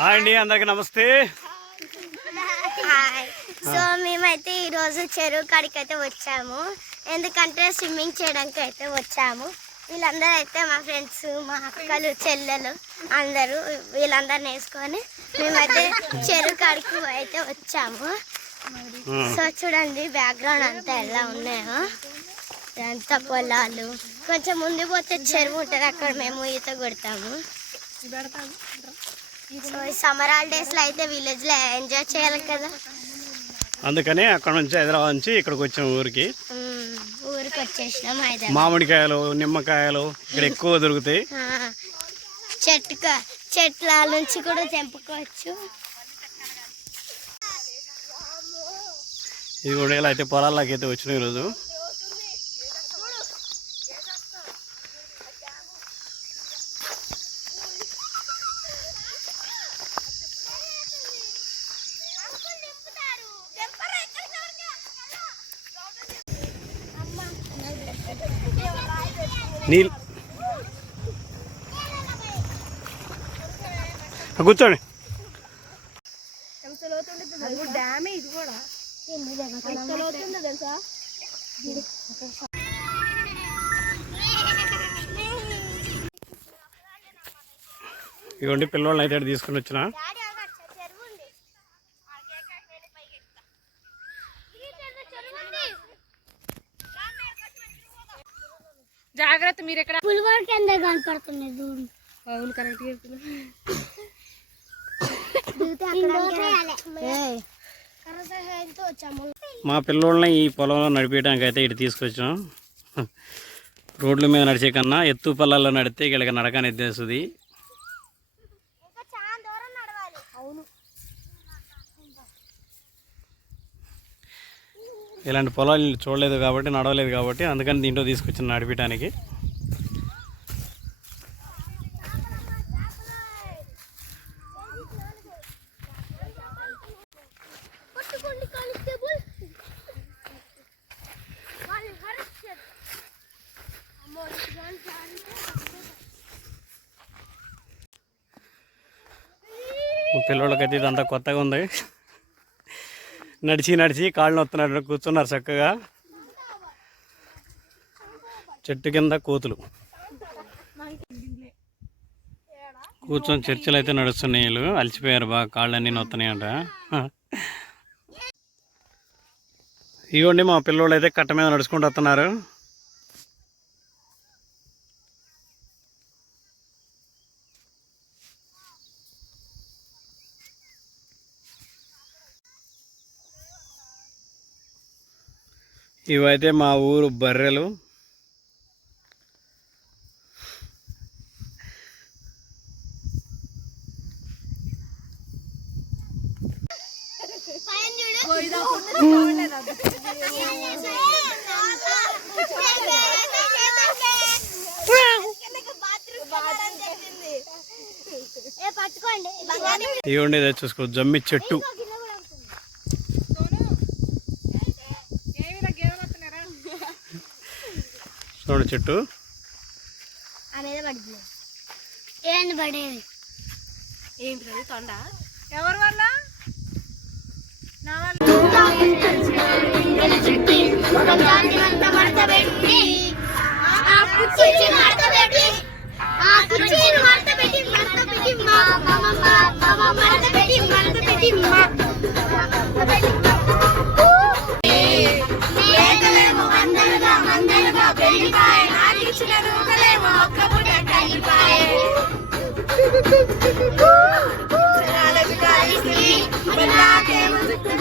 Hi అండి అందరికి నమస్తే. సో మేమైతే ఈరోజు చెరువు కాడికి అయితే వచ్చాము. ఎందుకంటే స్విమ్మింగ్ చేయడానికి అయితే వచ్చాము. వీళ్ళందరూ అయితే మా ఫ్రెండ్స్ మా అక్కలు చెల్లెలు అందరూ వీళ్ళందరిని వేసుకొని మేమైతే చెరువు కాడికి అయితే వచ్చాము. సో చూడండి బ్యాక్గ్రౌండ్ అంతా ఎలా ఉన్నాయో. ఇదంతా పొలాలు. కొంచెం ముందు పోతే చెరువు ఉంటుంది అక్కడ మేము ఈత కొడతాము. సో ఈ సమ్మర్ హాలిడేస్లో అయితే విలేజ్లో ఎంజాయ్ చేయాలి కదా. అందుకని అక్కడ నుంచి హైదరాబాద్ నుంచి ఇక్కడికి వచ్చాం ఊరికి. ఊరికి వచ్చేసినాం హైదరాబాద్. మామిడికాయలు నిమ్మకాయలు ఇక్కడ ఎక్కువ దొరుకుతాయి. ఆ, చెట్టుక చెట్ల నుంచి కూడా తెంపుకోవచ్చు. ఇది కూడా ఇలా అయితే పొలాల్లోకి అయితే వచ్చినాయి ఈరోజు. నీళ్ళు కూర్చోండి. ఇవ్వండి పిల్లల్ని అయితే తీసుకుని వచ్చిన. జాగ్రత్త మీరు ఎక్కడ పులివారి కింద కనపడుతుంది దూరం? అవును కరెక్ట్ మా పిల్లోళ్ళని ఈ పొలంలో నడిపించడానికి అయితే ఇటు తీసుకొచ్చాం. రోడ్ల మీద నడిచే కన్నా ఎత్తు పొలాల్లో నడితే వీళ్ళకి నడక నిర్దేశిస్తుంది ఇలాంటి పొలాలు చూడలేదు కాబట్టి నడవలేదు కాబట్టి అందుకని దీంట్లో తీసుకొచ్చిన నడిపించడానికి పిల్లలకి అయితే ఇదంతా కొత్తగా ఉంది. నడిచి నడిచి కాళ్ళు నొత్తున్నాడు కూర్చున్నారు చక్కగా. చెట్టు కింద కోతులు. కూర్చొని చర్చలు అయితే నడుస్తున్నాయి వీళ్ళు. అలసిపోయారు బాగా కాళ్ళన్నీ నొత్తున్నాయంట. ఇవ్వండి మా పిల్లోళ్ళు అయితే కట్ట మీద నడుచుకుంటూ వస్తున్నారు. ఇవైతే మా ఊరు బర్రెలు. ఇవ్వండి చూసుకో జమ్మి చెట్టు. చూడండి చెట్టు. ఏంటి తొండ? ఎవరి వల్ల నా వల్ల జనాలకు కాలిసి మరి నాకేమో చుట్టూ